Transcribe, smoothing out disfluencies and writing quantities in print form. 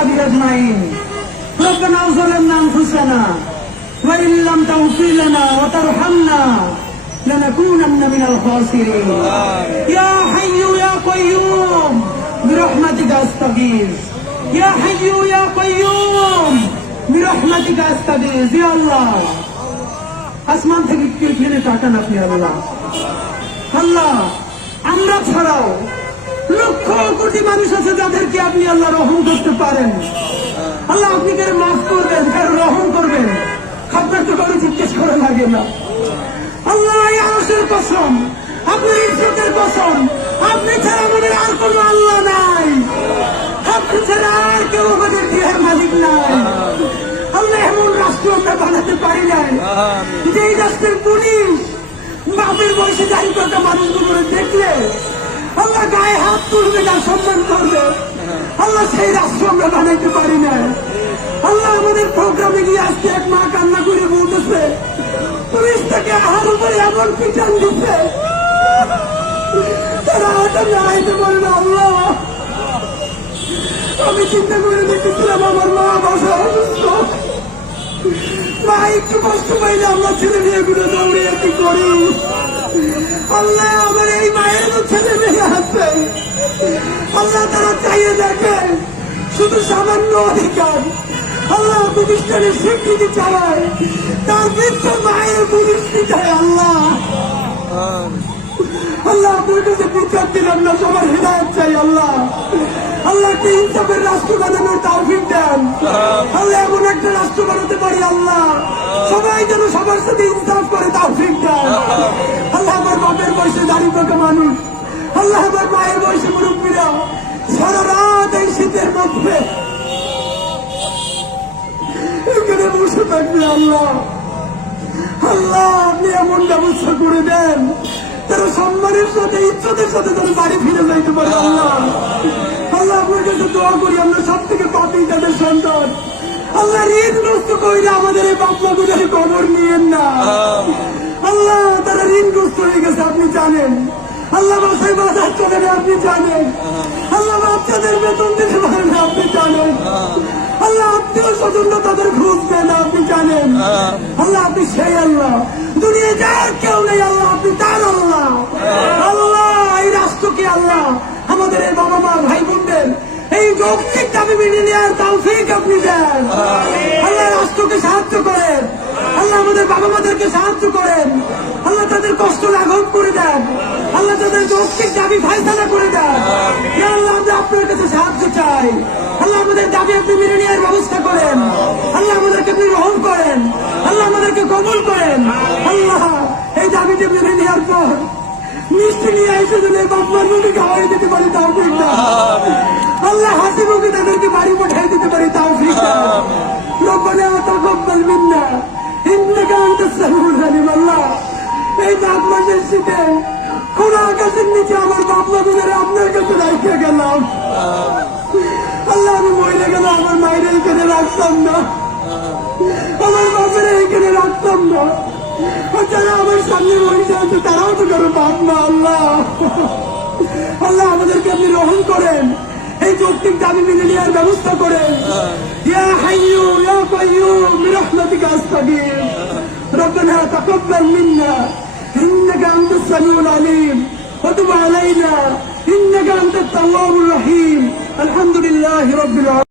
وأصحابه أجمعين. ربنا ظلمنا أنفسنا وإن لم تغفر لنا وترحمنا لنكونن من الخاسرين. يا حي يا قيوم برحمتك أستغيث. يا حي يا قيوم برحمتك أستغيث. يا الله আসমান থেকে ফেলে তাকান আপনি আল্লাহ। আল্লাহ আমরা ছাড়াও লক্ষ কোটি মানুষ আছে যাদেরকে আপনি আল্লাহ রহম করতে পারেন। আল্লাহ আপনি কারো মাফ করবেন, কারো রহম করবেন, আপনার তো কারো জিজ্ঞেস করা লাগে না। আল্লাহ আরশের কসম, আপনার ইজ্জতের কসম, আপনি ছাড়া আমাদের আর কোন আল্লাহ নাই, আপনি ছাড়া আর কেউ আমাদের দেহের মালিক নাই। আল্লাহ এমন রাষ্ট্র আমরা বানাতে পারি নাই যেই রাষ্ট্রের পুলিশ বাপের বয়সে জারি করা মানুষগুলো দেখলে আল্লাহ গায়ে হাত তুলবে না, সম্মান করবে। আল্লাহ সেই রাষ্ট্র আমরা বানাইতে পারি না। আল্লাহ আমাদের প্রোগ্রামে গিয়ে আসছে এক মা কান্না করে বলতেছে পুলিশ থেকে আহার উপরে এমন পিটান দিচ্ছে তারা হাতে দাঁড়াইতে পারে না। আল্লাহ আমি চিন্তা করে দেখেছিলাম আমার মা বাসা অসুস্থ, মা একটু কষ্ট পাইলে আমরা ছেলে মেয়েগুলো দৌড়িয়ে কি করি। আল্লাহ আমার এই মায়ের ছেলে মেয়ে আছে, আল্লাহ তারা চাইয়ে দেখে শুধু সামান্য অধিকার। আল্লাহ প্রতিষ্ঠানের স্বীকৃতি চালায়, তার বৃদ্ধ মায়ের পুলিশটি চায়। আল্লাহ আল্লাহ আপনার কাছে বিচার দিলাম না, সবার হৃদায়ত চাই। আল্লাহ আল্লাহ কি ইনসাফের রাষ্ট্র বানানোর তৌফিক দেন। আল্লাহ এমন একটা রাষ্ট্র বানাতে পারি আল্লাহ সবাই যেন সবার সাথে ইনসাফ করে তৌফিক দেন। আল্লাহ আমার বাপের বয়সে দাঁড়িয়ে থাকা মানুষ, আল্লাহ আমার মায়ের বয়সে মুরব্বীরা সারা রাত এই শীতের মধ্যে এখানে বসে থাকবে। আল্লাহ আল্লাহ আপনি এমন ব্যবস্থা করে দেন তারা সম্মানের সাথে ইজ্জতের সাথে তারা বাড়ি ফিরে যাইতে পারে। আল্লাহ আল্লাহ আপনার কাছে দোয়া করি আমরা সব থেকে পাপী তাদের সন্তান। আল্লাহ ঋণগ্রস্ত করি আমাদের এই বাপমা গুলোর খবর নিয়েন না। আল্লাহ তারা ঋণগ্রস্ত হয়ে গেছে আপনি জানেন। আল্লাহ বাসায় বাজার চলে না আপনি জানেন। আল্লাহ বাচ্চাদের বেতন দিতে পারেন না আপনি জানেন। আল্লাহ আত্মীয় স্বজনরা তাদের ঘুষ দেন না আপনি জানেন। আল্লাহ আপনি সেই আল্লাহ, দুনিয়া যার কেউ নেই। আল্লাহ আপনি তার আল্লাহ। আল্লাহ এই রাষ্ট্রকে আল্লাহ আমাদের এই বাবা মা ভাই বোনদের এই যৌক্তিক দাবি মেনে নেওয়ার তৌফিক আপনি দেন। আল্লাহ রাষ্ট্রকে সাহায্য করেন। আল্লাহ আমাদের বাবা মাদেরকে সাহায্য করেন। আল্লাহ তাদের কষ্ট লাঘব করে দেন। আল্লাহ তাদের যৌক্তিক দাবি ফায়সালা করে দেন। আল্লাহ আমরা আপনার কাছে সাহায্য চাই। আল্লাহ আমাদের দাবি আপনি মেনে নেওয়ার ব্যবস্থা করেন। আল্লাহ আমাদেরকে আপনি রহম করেন। আল্লাহ আমাদেরকে কবুল করেন। আল্লাহ এই দাবিতে মেনে নেওয়ার পর মিষ্টি নিয়ে এসে যদি বাপমার মুখে খাওয়াই দিতে পারি তৌফিক দাও। আল্লাহ হাসি মুখে তাদেরকে বাড়ি পাঠিয়ে দিতে পারি তৌফিক দাও। রব্বানা তাকাব্বাল মিন্না ইন্নাকা আনতাস সামিউল আলিম। আল্লাহ এই মাঘ মাসের শীতে খোলা আকাশের নিচে আমার বাপমা গুলোরে আপনার কাছে রাখিয়ে গেলাম। আল্লাহ আমি মহিলা গেল আমার মায়ের এইখানে রাখতাম না, আমার বাপের এইখানে রাখতাম না। যারা আমার সামনে মহিলা আছে তারাও তো কারো বাপ মা। আল্লাহ আল্লাহ আমাদেরকে আপনি রহম করেন, এই যৌক্তিক দাবি মেনে নেওয়ার ব্যবস্থা করেন। ইয়া হাইয়্যু ইয়া কাইয়্যুম বিরহমাতিকা আস্তাগীথ। রব্বানা তাকাব্বাল মিন্না ইন্নাকা আনতাস সামিউল আলিম ওয়া তুব আলাইনা ইন্নাকা আনতাত তাওয়াবুর রহিম। আলহামদুলিল্লাহি রাব্বিল আলামিন।